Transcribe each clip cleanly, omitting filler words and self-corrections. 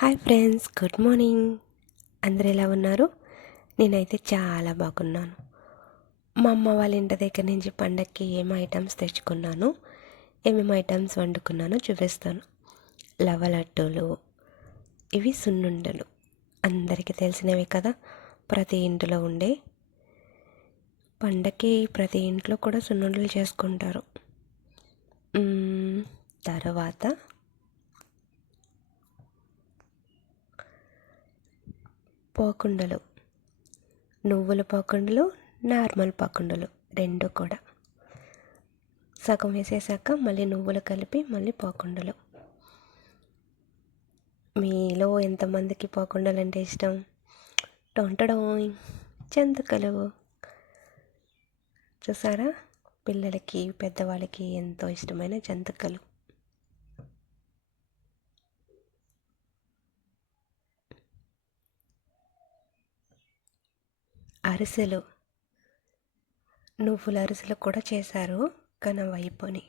Hi friends, good morning. అందరు ఎలా ఉన్నారు? నేనైతే చాలా బాగున్నాను. మా అమ్మ వాళ్ళ ఇంటి దగ్గర నుంచి పండగకి ఏం ఐటమ్స్ తెచ్చుకున్నాను, ఏమేమి ఐటమ్స్ వండుకున్నానో చూపిస్తాను. లడ్డూలు, ఇవి సున్నుండలు, అందరికీ తెలిసినవి కదా. ప్రతి ఇంటిలో ఉండే పండగకి ప్రతి ఇంట్లో కూడా సున్నుండలు చేసుకుంటారు. తర్వాత పోకుండలు, నువ్వుల పోకుండలు, నార్మల్ పోకుండలు రెండు కూడా సగం వేసేసాక మళ్ళీ నువ్వులు కలిపి మళ్ళీ పోకుండలు. మీలో ఎంతమందికి పోకుండలు అంటే ఇష్టం? టొంటడోయ్ జంతికలు చూసారా? పిల్లలకి పెద్దవాళ్ళకి ఎంతో ఇష్టమైన జంతికలు. అరిసెలు, నువ్వుల అరిసెలు కూడా చేశారు, కానీ అవి అయిపోయి.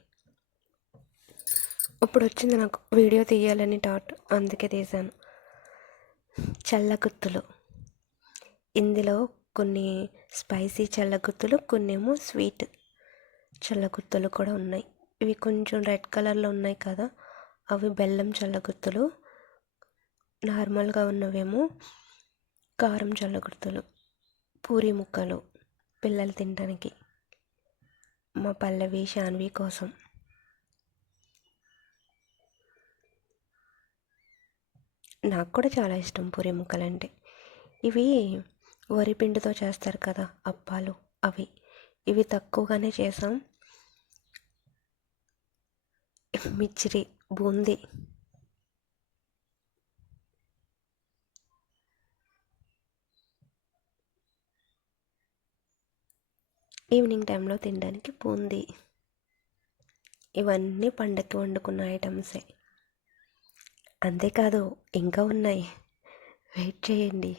ఇప్పుడు వచ్చింది నాకు వీడియో తీయాలని థాట్, అందుకే తీశాను. చల్లగుత్తులు, ఇందులో కొన్ని స్పైసీ చల్లగుత్తులు, కొన్ని ఏమో స్వీట్ చల్లగుత్తులు కూడా ఉన్నాయి. ఇవి కొంచెం రెడ్ కలర్లో ఉన్నాయి కదా, అవి బెల్లం చల్లగుత్తులు. నార్మల్గా ఉన్నవేమో కారం చల్లగుత్తులు. పూరి ముక్కలు పిల్లలు తినడానికి, మా పల్లవి శాన్వి కోసం. నాకు కూడా చాలా ఇష్టం పూరి ముక్కలు అంటే. ఇవి వరిపిండితో చేస్తారు కదా అప్పాలు, ఇవి తక్కువగానే చేసాం. మిచ్చిరి, బూందీ, ఈవినింగ్ టైంలో తినడానికి బూందీ. ఇవన్నీ పండగకి వండుకున్న ఐటమ్సే. అంతేకాదు ఇంకా ఉన్నాయి, వెయిట్ చేయండి.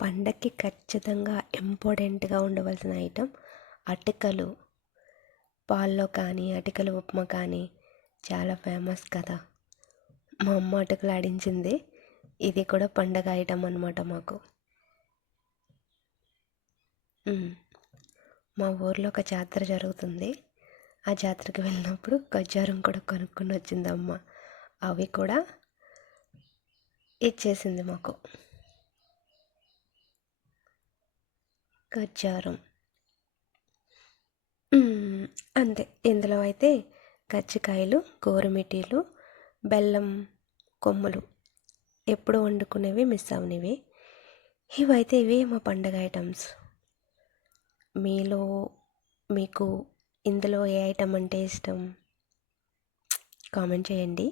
పండగకి ఖచ్చితంగా ఇంపార్టెంట్గా ఉండవలసిన ఐటెం అటుకలు. పాల్లో కానీ అటుకలు ఉప్మా కానీ చాలా ఫేమస్ కదా. మా అమ్మ అటుకలు ఆడించింది. ఇది కూడా పండగ ఐటమ్ అనమాట మాకు. మా ఊర్లో ఒక జాతర జరుగుతుంది. ఆ జాతరకి వెళ్ళినప్పుడు గజ్జారం కూడా కొనుక్కొని వచ్చింది అమ్మ. అవి కూడా ఇచ్చేసింది మాకు. గజ్జారం అంతే. ఇందులో అయితే కజ్జికాయలు, గోరుమిటీలు, బెల్లం కొమ్ములు ఎప్పుడు వండుకునేవి, మిస్ అవనివి. ఇవైతే ఇవే మా పండగ ఐటమ్స్. మీకు ఇందులో ఏ ఐటమ్ అంటే ఇష్టం? కామెంట్ చేయండి.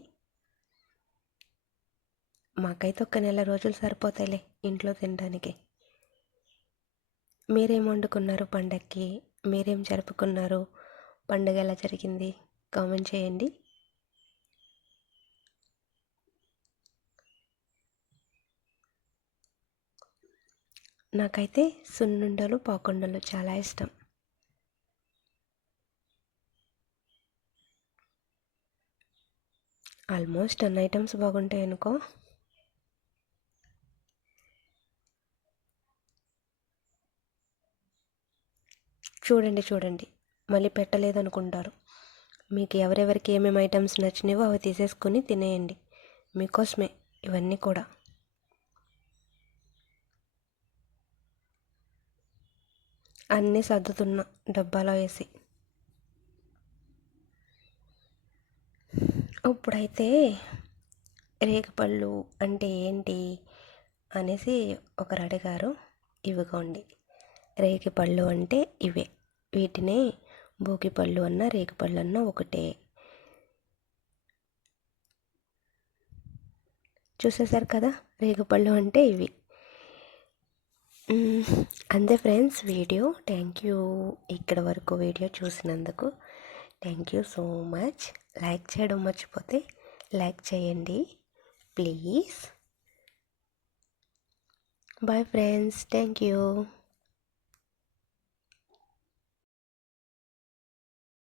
మాకైతే ఒక నెల రోజులు సరిపోతాయిలే ఇంట్లో తినడానికి. మీరేం వండుకున్నారు పండగకి? మీరేం జరుపుకున్నారు? పండుగ ఎలా జరిగింది? కామెంట్ చేయండి. నాకైతే సున్నుండలు, పాకుండలు చాలా ఇష్టం. ఆల్మోస్ట్ అన్ని ఐటమ్స్ బాగుంటాయి అనుకో. చూడండి, మళ్ళీ పెట్టలేదు అనుకుంటారు. మీకు ఎవరెవరికి ఏమేమి ఐటమ్స్ నచ్చినావో అవి తీసేసుకొని తినేయండి. మీకోసమే ఇవన్నీ కూడా. అన్నీ సర్దుతున్నా డబ్బాలో వేసి. ఇప్పుడైతే రేగిపళ్ళు అంటే ఏంటి అనేసి ఒకరు అడిగారు. ఇవిగోండి, రేగిపళ్ళు అంటే ఇవే. వీటినే భోగిపళ్ళు అన్న రేగిపళ్ళు అన్న ఒకటే. చూసేశారు కదా, రేగిపళ్ళు అంటే ఇవి. అంతే ఫ్రెండ్స్ వీడియో. థ్యాంక్ యూ ఇక్కడ వరకు వీడియో చూసినందుకు. Thank you so much. Like చేయడం మర్చిపోతే లైక్ చేయండి please. Bye friends, thank you.